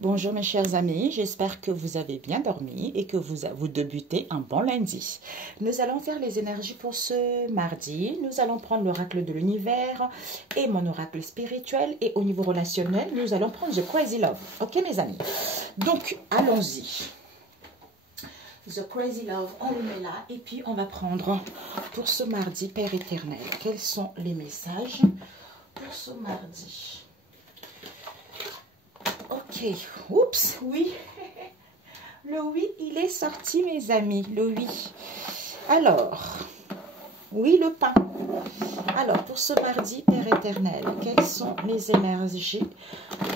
Bonjour mes chers amis, j'espère que vous avez bien dormi et que vous débutez un bon lundi. Nous allons faire les énergies pour ce mardi. Nous allons prendre l'oracle de l'univers et mon oracle spirituel. Et au niveau relationnel, nous allons prendre The Crazy Love. Ok mes amis? Donc, allons-y. The Crazy Love, on le met là. Et puis, on va prendre pour ce mardi, Père éternel. Quels sont les messages pour ce mardi? Ok, oups, oui, le oui, il est sorti mes amis, le oui. Alors, oui, le pain. Alors, pour ce mardi, Père éternel, quelles sont les énergies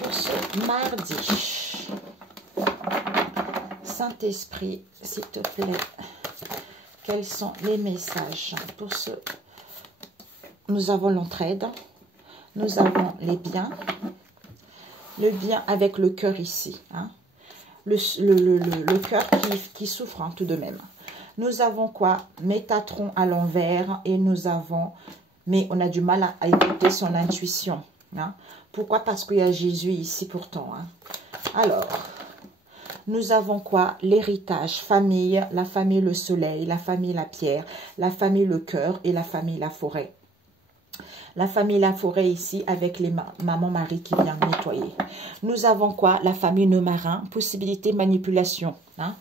pour ce mardi? Saint-Esprit, s'il te plaît, quels sont les messages pour ce... Nous avons l'entraide, nous avons les biens. Le bien avec le cœur ici. Hein? Le cœur qui souffre hein, tout de même. Nous avons quoi? Métatron à l'envers. Et nous avons... Mais on a du mal à écouter son intuition. Hein? Pourquoi? Parce qu'il y a Jésus ici pourtant. Hein? Alors, nous avons quoi? L'héritage, famille, la famille le soleil, la famille la pierre, la famille le cœur et la famille la forêt. La famille La Forêt ici avec les maman Marie qui vient nettoyer. Nous avons quoi? La famille Le Marin, possibilité manipulation. Hein?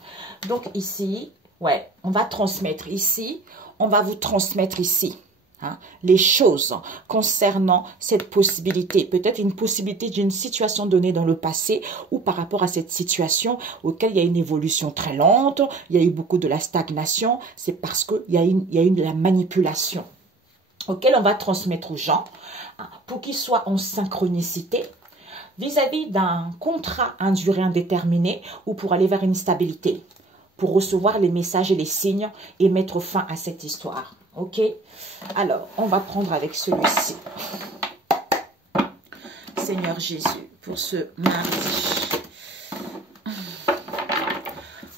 Donc ici, ouais, on va transmettre ici, on va vous transmettre ici. Hein, les choses concernant cette possibilité, peut-être une possibilité d'une situation donnée dans le passé ou par rapport à cette situation auquel il y a une évolution très lente, il y a eu beaucoup de la stagnation, c'est parce qu'il y a eu de la manipulation auquel on va transmettre aux gens pour qu'ils soient en synchronicité vis-à-vis d'un contrat à durée indéterminée ou pour aller vers une stabilité, pour recevoir les messages et les signes et mettre fin à cette histoire. Ok? Alors, on va prendre avec celui-ci. Seigneur Jésus, pour ce mardi.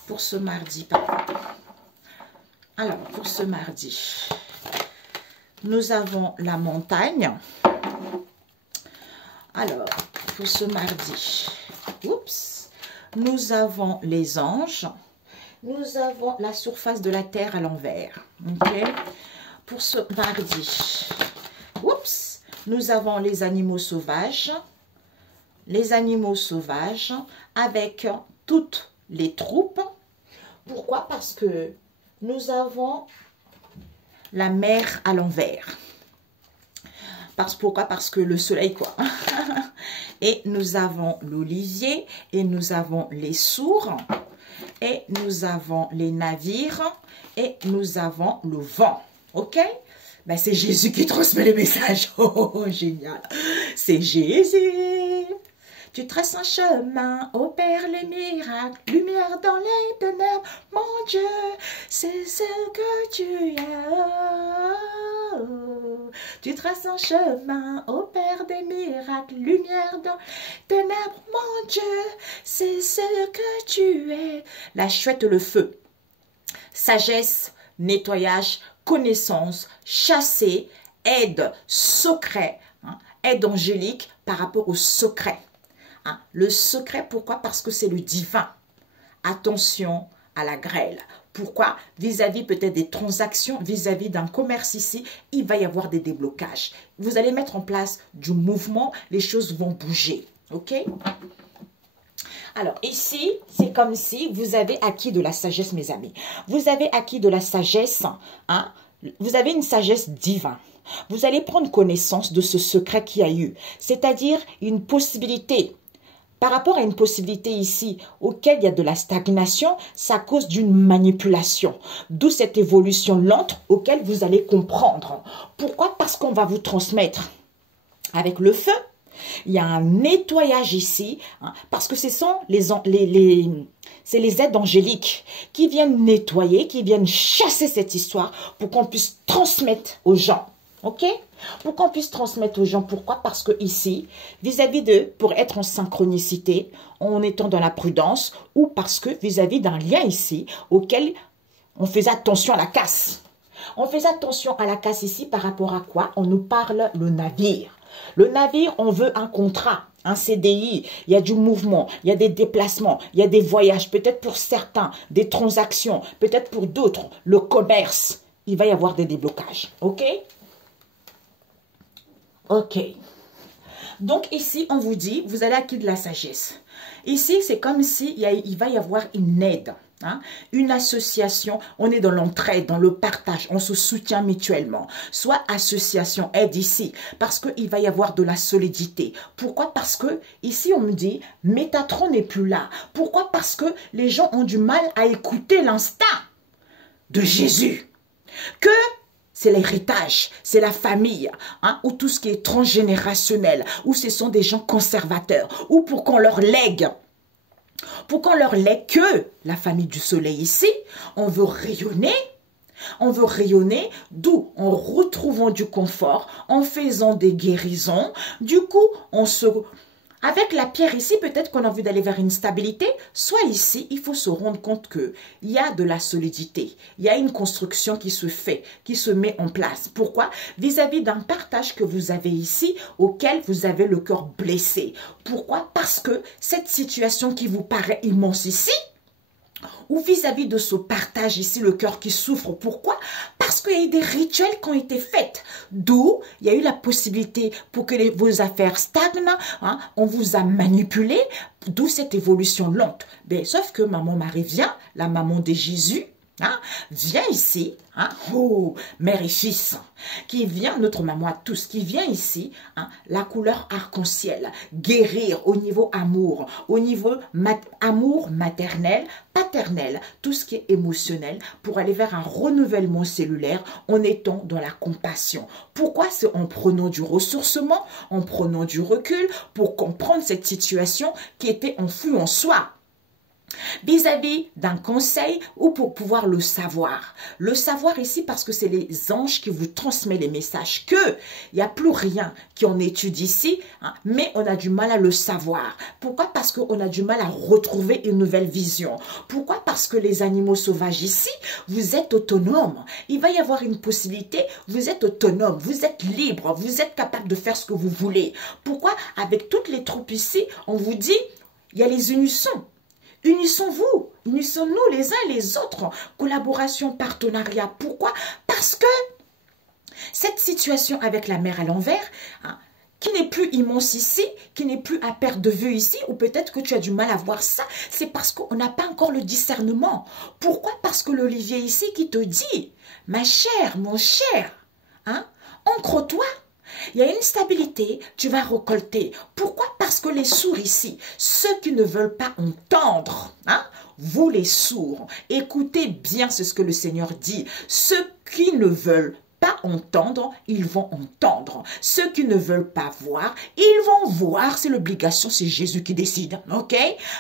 Pour ce mardi, pardon. Alors, pour ce mardi... Nous avons la montagne. Alors, pour ce mardi, oups, nous avons les anges. Nous avons la surface de la terre à l'envers. Okay? Pour ce mardi, oups, nous avons les animaux sauvages. Les animaux sauvages avec toutes les troupes. Pourquoi? Parce que nous avons... la mer à l'envers. Pourquoi? Parce que le soleil, quoi. Et nous avons l'olivier, et nous avons les sourds, et nous avons les navires, et nous avons le vent. Ok? Ben, c'est Jésus qui transmet les messages. Oh, génial. C'est Jésus. Tu traces un chemin, opère les miracles, lumière dans les ténèbres, mon Dieu, c'est ce que tu es. Tu traces un chemin, opère des miracles, lumière dans les ténèbres, mon Dieu, c'est ce que tu es. La chouette, le feu, sagesse, nettoyage, connaissance, chasser, aide, secret, hein, aide angélique par rapport au secret. Hein, le secret, pourquoi? Parce que c'est le divin. Attention à la grêle. Pourquoi? Vis-à-vis peut-être des transactions, vis-à-vis d'un commerce ici, il va y avoir des déblocages. Vous allez mettre en place du mouvement, les choses vont bouger. Ok? Alors ici, c'est comme si vous avez acquis de la sagesse, mes amis. Vous avez acquis de la sagesse, hein? Vous avez une sagesse divine. Vous allez prendre connaissance de ce secret qu'il y a eu, c'est-à-dire une possibilité. Par rapport à une possibilité ici, auquel il y a de la stagnation, c'est à cause d'une manipulation. D'où cette évolution lente auquel vous allez comprendre. Pourquoi? Parce qu'on va vous transmettre avec le feu. Il y a un nettoyage ici, hein, parce que ce sont c'est les aides angéliques qui viennent nettoyer, qui viennent chasser cette histoire pour qu'on puisse transmettre aux gens. Ok? Pour qu'on puisse transmettre aux gens. Pourquoi? Parce que ici, vis-à-vis de, pour être en synchronicité, en étant dans la prudence, ou parce que vis-à-vis d'un lien ici, auquel on faisait attention à la casse. On faisait attention à la casse ici par rapport à quoi? On nous parle le navire. Le navire, on veut un contrat. un CDI, il y a du mouvement, il y a des déplacements, il y a des voyages, peut-être pour certains, des transactions, peut-être pour d'autres, le commerce. Il va y avoir des déblocages, ok? Ok. Donc ici, on vous dit, vous allez acquérir de la sagesse. Ici, c'est comme si il va y avoir une aide. Hein? Une association, on est dans l'entraide, dans le partage, on se soutient mutuellement. Soit association, aide ici, parce qu'il va y avoir de la solidité. Pourquoi? Parce que ici on me dit, Métatron n'est plus là. Pourquoi? Parce que les gens ont du mal à écouter l'instinct de Jésus. Que c'est l'héritage, c'est la famille, hein, ou tout ce qui est transgénérationnel, ou ce sont des gens conservateurs, ou pour qu'on leur lègue. Pour qu'on leur lègue que la famille du soleil ici, on veut rayonner, d'où en retrouvant du confort, en faisant des guérisons. Du coup, avec la pierre ici, peut-être qu'on a envie d'aller vers une stabilité. Soit ici, il faut se rendre compte qu'il y a de la solidité. Il y a une construction qui se fait, qui se met en place. Pourquoi? Vis-à-vis d'un partage que vous avez ici, auquel vous avez le cœur blessé. Pourquoi? Parce que cette situation qui vous paraît immense ici, ou vis-à-vis de ce partage ici, le cœur qui souffre. Pourquoi? Parce qu'il y a eu des rituels qui ont été faits. D'où il y a eu la possibilité pour que vos affaires stagnent. Hein, on vous a manipulé. D'où cette évolution lente. Ben, sauf que maman Marie vient, la maman de Jésus. Hein, vient ici, hein, oh, mère et fils, qui vient, notre maman à tous, qui vient ici, hein, la couleur arc-en-ciel, guérir au niveau amour, au niveau amour maternel, paternel, tout ce qui est émotionnel, pour aller vers un renouvellement cellulaire en étant dans la compassion. Pourquoi? C'est en prenant du ressourcement, en prenant du recul, pour comprendre cette situation qui était enfouie en soi. Vis-à-vis d'un conseil ou pour pouvoir le savoir. Le savoir ici parce que c'est les anges qui vous transmettent les messages que il n'y a plus rien qui en étude ici, hein, mais on a du mal à le savoir. Pourquoi? Parce qu'on a du mal à retrouver une nouvelle vision. Pourquoi? Parce que les animaux sauvages ici, vous êtes autonomes. Il va y avoir une possibilité, vous êtes autonome, vous êtes libre, vous êtes capable de faire ce que vous voulez. Pourquoi? Avec toutes les troupes ici, on vous dit, il y a les unissons. Unissons-vous, unissons-nous les uns et les autres. Collaboration, partenariat. Pourquoi? Parce que cette situation avec la mer à l'envers, hein, qui n'est plus immense ici, qui n'est plus à perte de vue ici, ou peut-être que tu as du mal à voir ça, c'est parce qu'on n'a pas encore le discernement. Pourquoi? Parce que l'Olivier ici qui te dit, ma chère, mon cher, hein, ancre-toi. Il y a une stabilité, tu vas récolter. Pourquoi? Parce que les sourds ici, ceux qui ne veulent pas entendre, hein, vous les sourds, écoutez bien ce que le Seigneur dit. Ceux qui ne veulent pas entendre, ils vont entendre. Ceux qui ne veulent pas voir, ils vont voir. C'est l'obligation, c'est Jésus qui décide. Ok?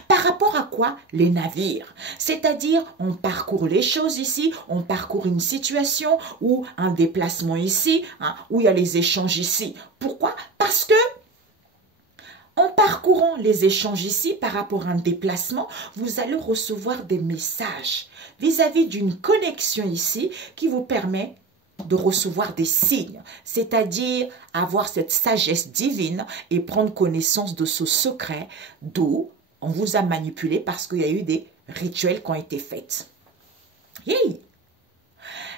Par rapport à quoi? Les navires. C'est-à-dire, on parcourt les choses ici, on parcourt une situation ou un déplacement ici, hein, où il y a les échanges ici. Pourquoi? Parce que en parcourant les échanges ici par rapport à un déplacement, vous allez recevoir des messages vis-à-vis d'une connexion ici qui vous permet de recevoir des signes, c'est-à-dire avoir cette sagesse divine et prendre connaissance de ce secret d'où on vous a manipulé parce qu'il y a eu des rituels qui ont été faits. Yeah.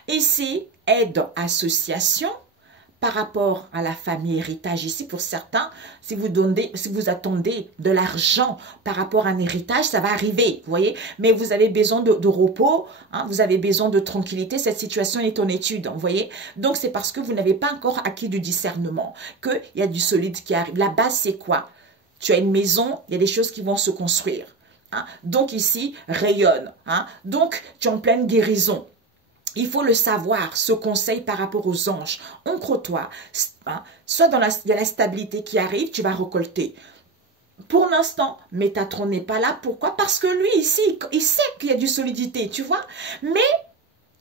Ici, aide, association, par rapport à la famille héritage ici, pour certains, si vous attendez de l'argent par rapport à un héritage, ça va arriver, vous voyez. Mais vous avez besoin de repos, hein, vous avez besoin de tranquillité, cette situation est en étude, vous voyez. Donc, c'est parce que vous n'avez pas encore acquis du discernement, qu'il y a du solide qui arrive. La base, c'est quoi? Tu as une maison, il y a des choses qui vont se construire. Hein. Donc, ici, rayonne. Hein. Donc, tu es en pleine guérison. Il faut le savoir, ce conseil par rapport aux anges. Ancre-toi, hein, soit il y a la stabilité qui arrive, tu vas récolter. Pour l'instant, Métatron n'est pas là. Pourquoi? Parce que lui, ici, il sait qu'il y a du solidité, tu vois. Mais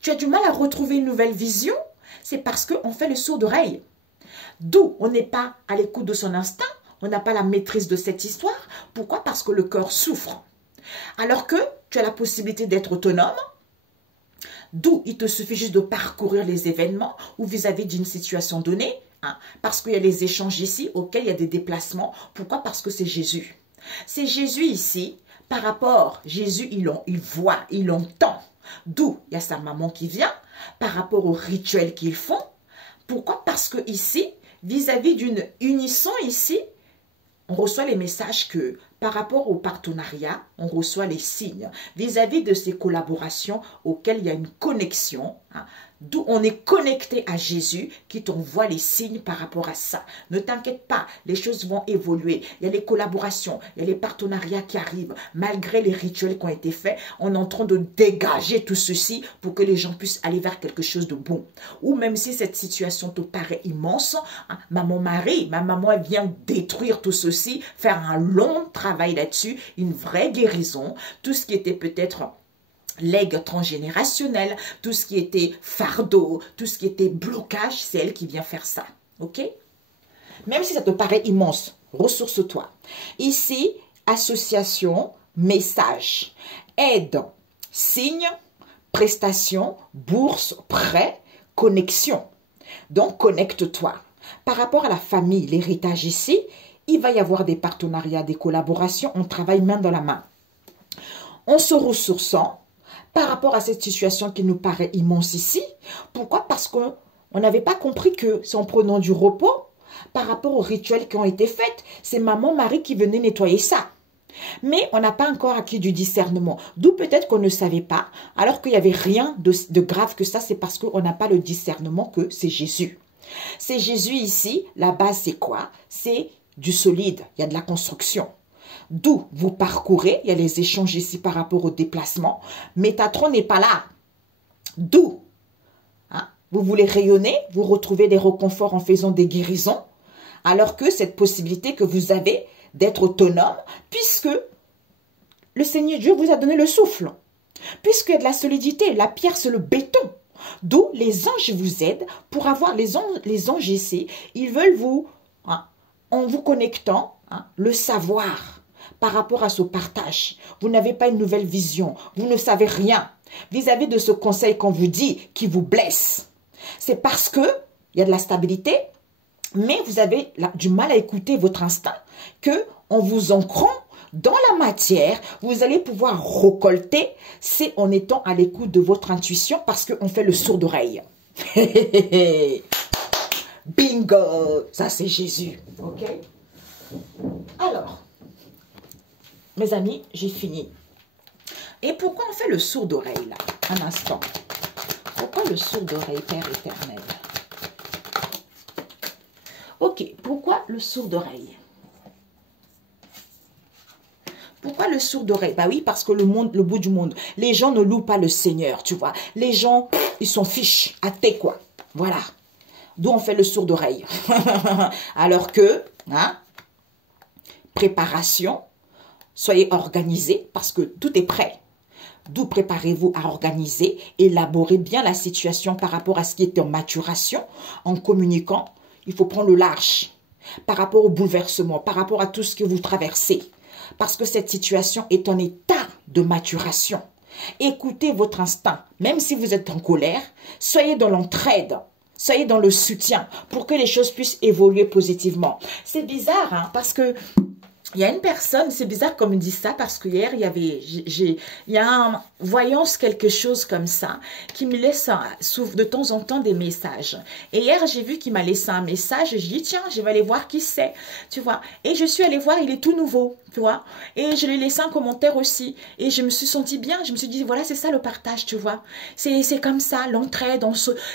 tu as du mal à retrouver une nouvelle vision. C'est parce qu'on fait le sourd d'oreille. D'où on n'est pas à l'écoute de son instinct. On n'a pas la maîtrise de cette histoire. Pourquoi? Parce que le cœur souffre. Alors que tu as la possibilité d'être autonome. D'où il te suffit juste de parcourir les événements ou vis-à-vis d'une situation donnée, hein, parce qu'il y a les échanges ici auxquels il y a des déplacements. Pourquoi? Parce que c'est Jésus. C'est Jésus ici, par rapport, Jésus, il voit, il entend. D'où il y a sa maman qui vient, par rapport au rituel qu'ils font. Pourquoi? Parce que ici, vis-à-vis d'une unisson ici, on reçoit les messages que par rapport au partenariat, on reçoit les signes vis-à-vis de ces collaborations auxquelles il y a une connexion, hein, d'où on est connecté à Jésus qui t'envoie les signes par rapport à ça. Ne t'inquiète pas, les choses vont évoluer. Il y a les collaborations, il y a les partenariats qui arrivent. Malgré les rituels qui ont été faits, on est en train de dégager tout ceci pour que les gens puissent aller vers quelque chose de bon. Ou même si cette situation te paraît immense, hein, maman Marie, ma maman, elle vient détruire tout ceci, faire un long travail là-dessus, une vraie guérison, tout ce qui était peut-être legs transgénérationnel, tout ce qui était fardeau, tout ce qui était blocage, c'est elle qui vient faire ça. Ok? Même si ça te paraît immense, ressource-toi. Ici, association, message, aide, signe, prestation, bourse, prêt, connexion. Donc, connecte-toi. Par rapport à la famille, l'héritage ici, il va y avoir des partenariats, des collaborations, on travaille main dans la main. En se ressourçant, par rapport à cette situation qui nous paraît immense ici. Pourquoi? Parce qu'on n'avait pas compris que c'est en prenant du repos par rapport aux rituels qui ont été faits. C'est maman Marie qui venait nettoyer ça. Mais on n'a pas encore acquis du discernement. D'où peut-être qu'on ne savait pas, alors qu'il n'y avait rien de grave que ça. C'est parce qu'on n'a pas le discernement que c'est Jésus. C'est Jésus ici. La base, c'est quoi? C'est du solide. Il y a de la construction. D'où vous parcourez, il y a les échanges ici par rapport au déplacement. Métatron n'est pas là. D'où hein, vous voulez rayonner, vous retrouvez des réconforts en faisant des guérisons, alors que cette possibilité que vous avez d'être autonome, puisque le Seigneur Dieu vous a donné le souffle, puisqu'il y a de la solidité, la pierre c'est le béton. D'où les anges vous aident pour avoir les anges ici, ils veulent vous, hein, en vous connectant, hein, le savoir. Par rapport à ce partage, vous n'avez pas une nouvelle vision, vous ne savez rien vis-à-vis de ce conseil qu'on vous dit qui vous blesse. C'est parce que il y a de la stabilité, mais vous avez du mal à écouter votre instinct que en vous ancrant dans la matière, vous allez pouvoir récolter, c'est en étant à l'écoute de votre intuition parce qu'on fait le sourd d'oreille. Bingo! Ça c'est Jésus. Ok? Alors, mes amis, j'ai fini. Et pourquoi on fait le sourd d'oreille là? Un instant. Pourquoi le sourd d'oreille, Père éternel? Ok, pourquoi le sourd d'oreille? Pourquoi le sourd d'oreille? Bah oui, parce que le bout du monde, les gens ne louent pas le Seigneur, tu vois. Les gens, ils sont fiches, athées quoi. Voilà. D'où on fait le sourd d'oreille. Alors que, hein, préparation, soyez organisés parce que tout est prêt. D'où préparez-vous à organiser, élaborer bien la situation par rapport à ce qui est en maturation, en communiquant. Il faut prendre le large par rapport au bouleversement, par rapport à tout ce que vous traversez. Parce que cette situation est en état de maturation. Écoutez votre instinct, même si vous êtes en colère, soyez dans l'entraide. Soyez dans le soutien pour que les choses puissent évoluer positivement. C'est bizarre, hein, parce que il y a une personne, c'est bizarre comme il dit ça, parce que hier, il y a un voyance quelque chose comme ça, qui me laisse de temps en temps des messages. Et hier, j'ai vu qu'il m'a laissé un message, et je dis, tiens, je vais aller voir qui c'est, tu vois. Et je suis allée voir, il est tout nouveau, tu vois. Et je lui ai laissé un commentaire aussi, et je me suis sentie bien, je me suis dit, voilà, c'est ça le partage, tu vois. C'est comme ça, l'entraide,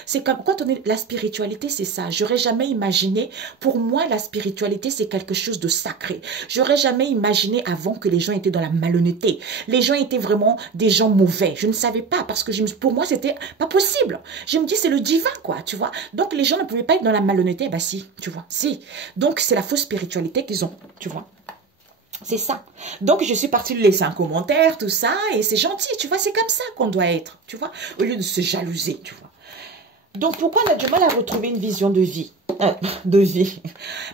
c'est comme, quand on est, la spiritualité, c'est ça. J'aurais jamais imaginé, pour moi, la spiritualité, c'est quelque chose de sacré. J'aurais jamais imaginé avant que les gens étaient dans la malhonnêteté. Les gens étaient vraiment des gens mauvais. Je ne savais pas parce que pour moi, c'était pas possible. Je me dis, c'est le divin, quoi, tu vois. Donc, les gens ne pouvaient pas être dans la malhonnêteté. Bah si, tu vois, si. Donc, c'est la fausse spiritualité qu'ils ont, tu vois. C'est ça. Donc, je suis partie lui laisser un commentaire, tout ça, et c'est gentil, tu vois. C'est comme ça qu'on doit être, tu vois, au lieu de se jalouser, tu vois. Donc, pourquoi on a du mal à retrouver une vision de vie?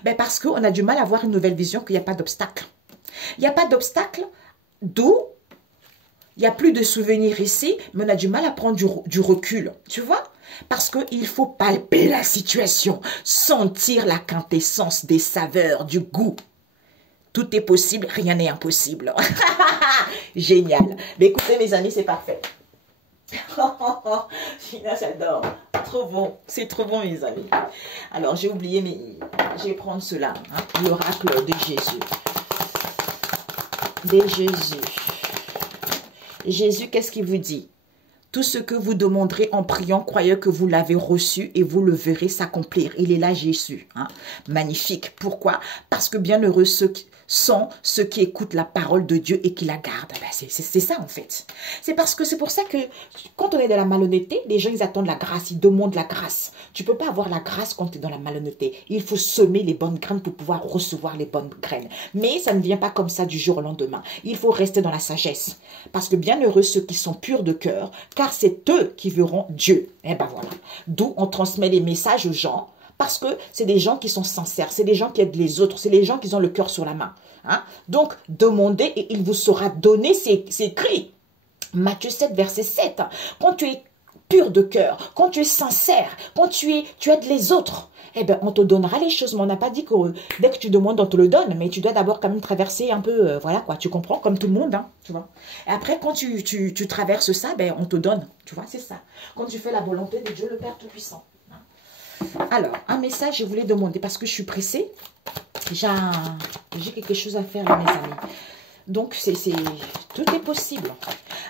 Ben parce qu'on a du mal à avoir une nouvelle vision, qu'il n'y a pas d'obstacle. Il n'y a pas d'obstacle, d'où il n'y a plus de souvenirs ici, mais on a du mal à prendre du recul, tu vois. Parce qu'il faut palper la situation, sentir la quintessence des saveurs, du goût. Tout est possible, rien n'est impossible. Génial. Mais écoutez, mes amis, c'est parfait. Fina, j'adore. Trop bon. C'est trop bon, mes amis. Alors, j'ai oublié, mais je vais prendre cela. Hein, l'oracle de Jésus. De Jésus. Jésus, qu'est-ce qu'il vous dit? Tout ce que vous demanderez en priant, croyez que vous l'avez reçu et vous le verrez s'accomplir. Il est là, Jésus. Hein? Magnifique. Pourquoi? Parce que bienheureux sont ceux qui écoutent la parole de Dieu et qui la gardent. Ben c'est ça, en fait. C'est pour ça que quand on est dans la malhonnêteté, les gens, ils attendent la grâce, ils demandent la grâce. Tu ne peux pas avoir la grâce quand tu es dans la malhonnêteté. Il faut semer les bonnes graines pour pouvoir recevoir les bonnes graines. Mais ça ne vient pas comme ça du jour au lendemain. Il faut rester dans la sagesse. Parce que bienheureux ceux qui sont purs de cœur, car c'est eux qui verront Dieu. Et ben voilà. D'où on transmet les messages aux gens. Parce que c'est des gens qui sont sincères, c'est des gens qui aident les autres, c'est des gens qui ont le cœur sur la main. Hein? Donc, demandez et il vous sera donné, c'est écrit. Matthieu 7, verset 7. Quand tu es pur de cœur, quand tu es sincère, quand tu aides les autres, eh ben, on te donnera les choses. Mais on n'a pas dit que dès que tu demandes, on te le donne. Mais tu dois d'abord quand même traverser un peu, voilà quoi, tu comprends, comme tout le monde, hein, tu vois. Et après, quand tu traverses ça, ben, on te donne, tu vois, c'est ça. Quand tu fais la volonté de Dieu le Père Tout-Puissant. Alors, un message, je voulais demander, parce que je suis pressée, j'ai quelque chose à faire, là, mes amis. Donc, tout est possible.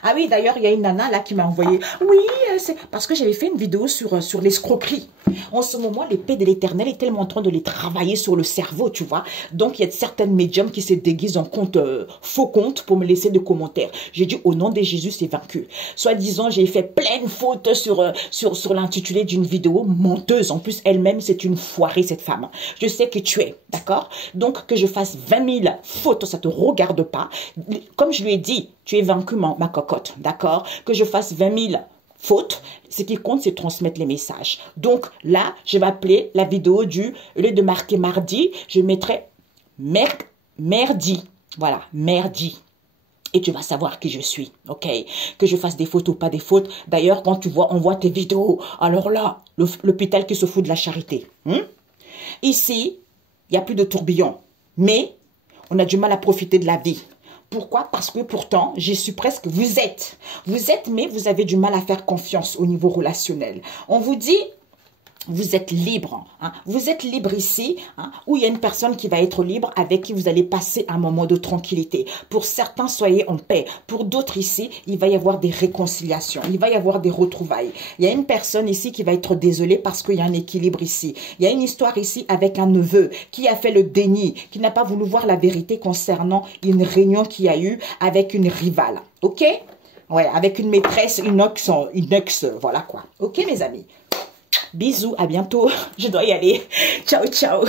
Ah oui, d'ailleurs, il y a une nana là qui m'a envoyé. Oui, c'est parce que j'avais fait une vidéo sur l'escroquerie. En ce moment, l'épée de l'Éternel est tellement en train de les travailler sur le cerveau, tu vois. Donc, il y a certaines médiums qui se déguisent en compte, faux compte pour me laisser des commentaires. J'ai dit, au nom de Jésus, c'est vaincu. Soit disant, j'ai fait plein de fautes sur l'intitulé d'une vidéo menteuse. En plus, elle-même, c'est une foirée, cette femme. Je sais que tu es, d'accord? Donc, que je fasse 20 000 fautes, ça te regarde pas. Comme je lui ai dit, tu es vaincu, ma cocotte, d'accord? Que je fasse 20 000 fautes, ce qui compte, c'est transmettre les messages. Donc là, je vais appeler la vidéo au lieu de marquer mardi, je mettrai merdi. Voilà, merdi. Et tu vas savoir qui je suis, ok? Que je fasse des fautes ou pas des fautes. D'ailleurs, quand on voit tes vidéos, alors là, l'hôpital qui se fout de la charité. Ici, il n'y a plus de tourbillon. Mais, on a du mal à profiter de la vie. Pourquoi? Parce que pourtant, j'y suis presque, vous êtes, mais vous avez du mal à faire confiance au niveau relationnel. On vous dit, vous êtes libre. Hein. Vous êtes libre ici, hein, où il y a une personne qui va être libre, avec qui vous allez passer un moment de tranquillité. Pour certains, soyez en paix. Pour d'autres ici, il va y avoir des réconciliations. Il va y avoir des retrouvailles. Il y a une personne ici qui va être désolée parce qu'il y a un équilibre ici. Il y a une histoire ici avec un neveu qui a fait le déni, qui n'a pas voulu voir la vérité concernant une réunion qu'il y a eu avec une rivale. Ok? Ouais, avec une maîtresse, une ex, voilà quoi. Ok, mes amis? Bisous, à bientôt. Je dois y aller. Ciao, ciao.